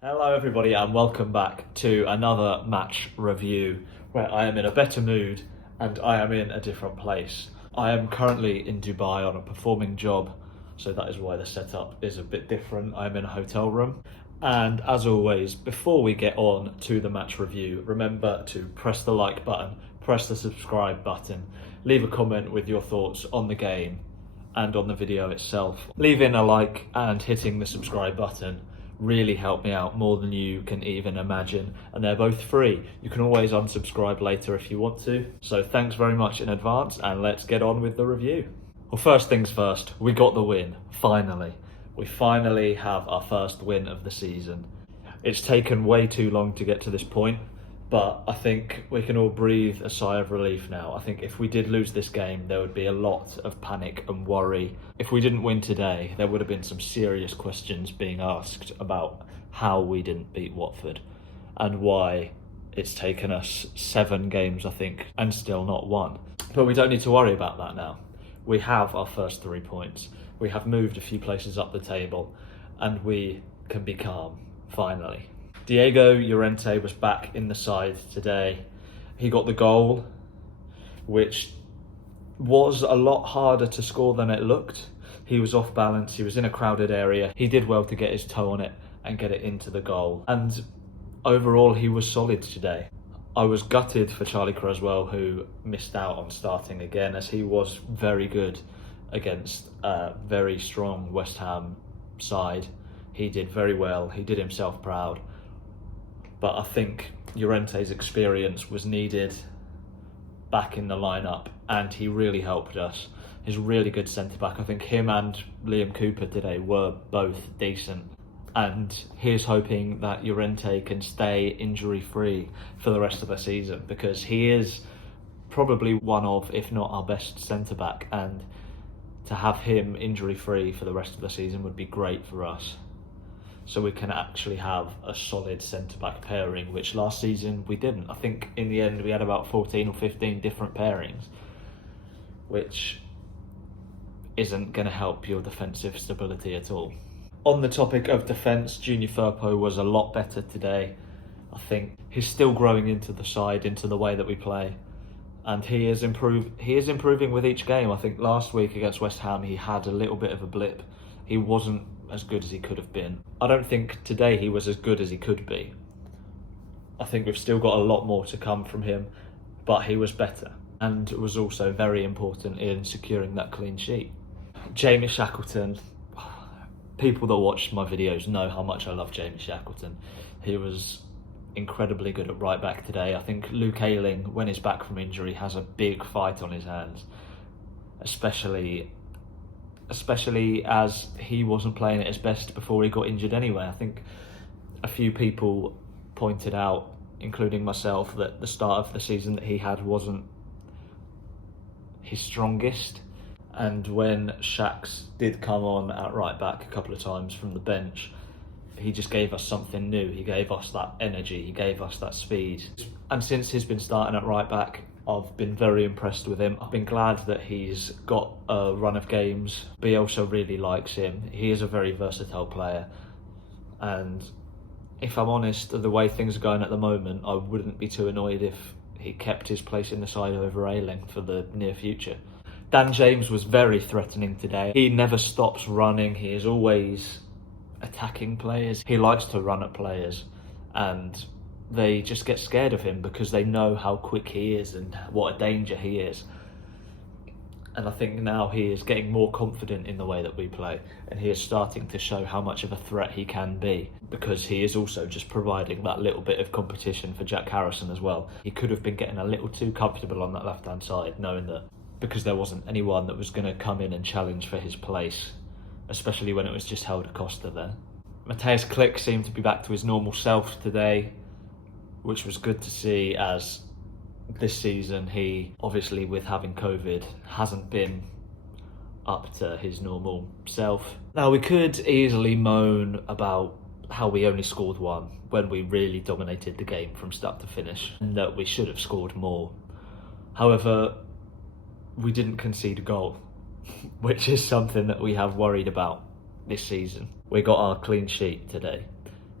Hello everybody and welcome back to another match review where I am in a better mood and I am in a different place. I am currently in Dubai on a performing job, so that is why the setup is a bit different. I'm in a hotel room, and as always, before we get on to the match review, remember to press the like button, press the subscribe button, leave a comment with your thoughts on the game and on the video itself. Leaving a like and hitting the subscribe button really help me out more than you can even imagine, and they're both free. You can always unsubscribe later if you want to. So thanks very much in advance, and let's get on with the review. Well, first things first, we got the win, finally. We finally have our first win of the season. It's taken way too long to get to this point, but I think we can all breathe a sigh of relief now. I think if we did lose this game, there would be a lot of panic and worry. If we didn't win today, there would have been some serious questions being asked about how we didn't beat Watford and why it's taken us 7 games, I think, and still not won. But we don't need to worry about that now. We have our first 3 points. We have moved a few places up the table, and we can be calm, finally. Diego Llorente was back in the side today. He got the goal, which was a lot harder to score than it looked. He was off balance, he was in a crowded area. He did well to get his toe on it and get it into the goal. And overall, he was solid today. I was gutted for Charlie Cresswell, who missed out on starting again, as he was very good against a very strong West Ham side. He did very well, he did himself proud. But I think Llorente's experience was needed back in the lineup, and he really helped us. He's a really good centre-back. I think him and Liam Cooper today were both decent. And here's hoping that Llorente can stay injury-free for the rest of the season, because he is probably one of, if not our best centre-back, and to have him injury-free for the rest of the season would be great for us. So we can actually have a solid centre-back pairing, which last season we didn't. I think in the end we had about 14 or 15 different pairings, which isn't going to help your defensive stability at all. On the topic of defence, Junior Firpo was a lot better today. I think he's still growing into the side, into the way that we play, and he is improving with each game. I think last week against West Ham he had a little bit of a blip. He wasn't as good as he could have been. I don't think today he was as good as he could be. I think we've still got a lot more to come from him, but he was better and was also very important in securing that clean sheet. Jamie Shackleton, people that watch my videos know how much I love Jamie Shackleton. He was incredibly good at right back today. I think Luke Ayling, when he's back from injury, has a big fight on his hands, especially as he wasn't playing at his best before he got injured anyway. I think a few people pointed out, including myself, that the start of the season that he had wasn't his strongest. And when Shax did come on at right back a couple of times from the bench, he just gave us something new. He gave us that energy, he gave us that speed. And since he's been starting at right back, I've been very impressed with him. I've been glad that he's got a run of games. Bielsa really likes him. He is a very versatile player. And if I'm honest, the way things are going at the moment, I wouldn't be too annoyed if he kept his place in the side over Ayling for the near future. Dan James was very threatening today. He never stops running. He is always attacking players. He likes to run at players, and they just get scared of him because they know how quick he is and what a danger he is. And I think now he is getting more confident in the way that we play, and he is starting to show how much of a threat he can be, because he is also just providing that little bit of competition for Jack Harrison as well. He could have been getting a little too comfortable on that left-hand side, knowing that because there wasn't anyone that was going to come in and challenge for his place, especially when it was just Helder Costa there. Matthias Klick seemed to be back to his normal self today, which was good to see, as this season he, obviously with having COVID, hasn't been up to his normal self. Now, we could easily moan about how we only scored 1 when we really dominated the game from start to finish, and that we should have scored more. However, we didn't concede a goal, which is something that we have worried about this season. We got our clean sheet today,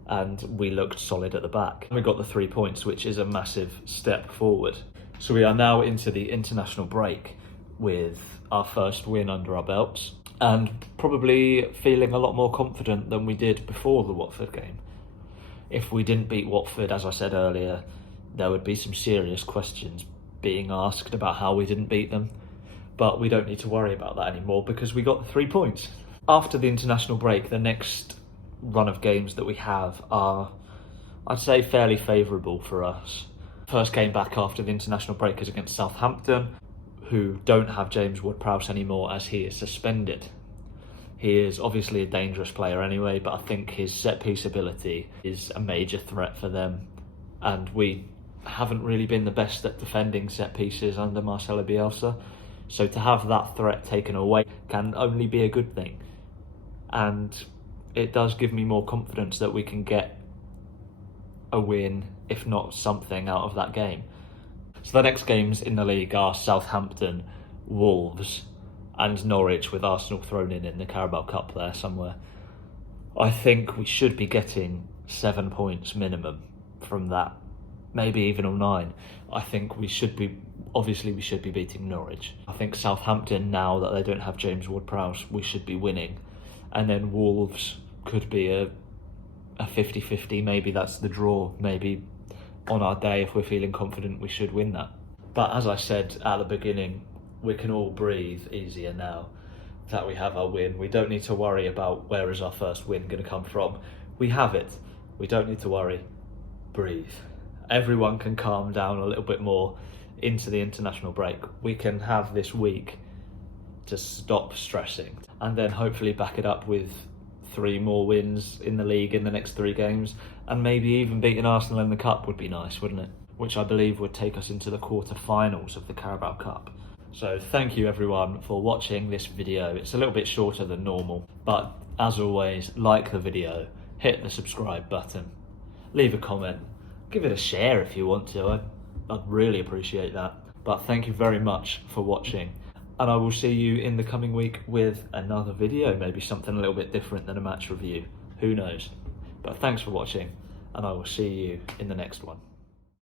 and we looked solid at the back. We got the 3 points, which is a massive step forward. So we are now into the international break with our first win under our belts and probably feeling a lot more confident than we did before the Watford game. If we didn't beat Watford, as I said earlier, there would be some serious questions being asked about how we didn't beat them. But we don't need to worry about that anymore because we got the 3 points. After the international break, the next run of games that we have are, I'd say, fairly favourable for us. First game back after the international break is against Southampton, who don't have James Ward-Prowse anymore as he is suspended. He is obviously a dangerous player anyway, but I think his set-piece ability is a major threat for them. And we haven't really been the best at defending set-pieces under Marcelo Bielsa. So to have that threat taken away can only be a good thing. And it does give me more confidence that we can get a win, if not something, out of that game. So the next games in the league are Southampton, Wolves and Norwich, with Arsenal thrown in the Carabao Cup there somewhere. I think we should be getting 7 points minimum from that, maybe even all 9. I think we should be beating Norwich. I think Southampton, now that they don't have James Ward-Prowse, we should be winning. And then Wolves could be a 50-50, maybe that's the draw. Maybe on our day, if we're feeling confident, we should win that. But as I said at the beginning, we can all breathe easier now that we have our win. We don't need to worry about where is our first win going to come from. We have it. We don't need to worry. Breathe. Everyone can calm down a little bit more into the international break. We can have this week to stop stressing and then hopefully back it up with 3 more wins in the league in the next 3 games, and maybe even beating Arsenal in the Cup would be nice, wouldn't it? Which I believe would take us into the quarter-finals of the Carabao Cup. So thank you everyone for watching this video. It's a little bit shorter than normal, but as always, like the video, hit the subscribe button, leave a comment, give it a share if you want to. I'd really appreciate that. But thank you very much for watching, and I will see you in the coming week with another video, maybe something a little bit different than a match review. Who knows? But thanks for watching, and I will see you in the next one.